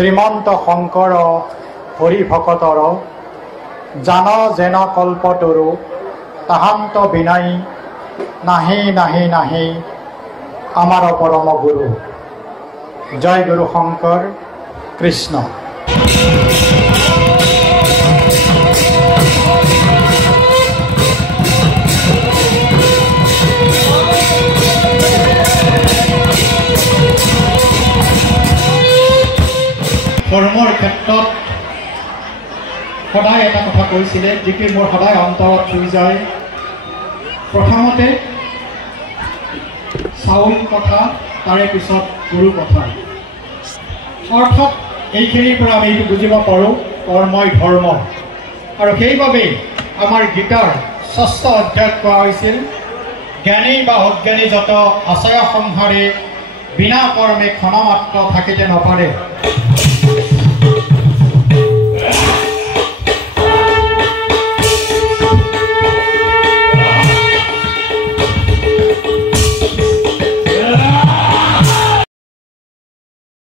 শ্ৰীমন্ত শঙ্কৰ হৰি ভকতৰ জান যেন কল্পতৰু তাহান্ত বিনাই নাহি নাহি নাহি আমাৰ পৰম গুৰু। জয় গুৰু শঙ্কৰ কৃষ্ণ। কৰ্মৰ ক্ষেত্ৰত সদায় এটা কথা কৈছিলে যিটো মোৰ সদায় অন্তৰত চুই যায়। প্ৰথমতে চাউল কথা, তাৰে পিছত গুৰু কথা। অৰ্থাৎ এইখিনিৰ পৰা আমি এইটো বুজিব পাৰোঁ কৰ্মই ধৰ্ম। আৰু সেইবাবেই আমাৰ গীতাৰ ৬ষ্ঠ অধ্যায়ত কোৱা হৈছিল, জ্ঞানী বা অজ্ঞানী যত আশয় সংসাৰে বিনা কৰ্মে ক্ষণমাত্ৰ থাকিতে নপাৰে।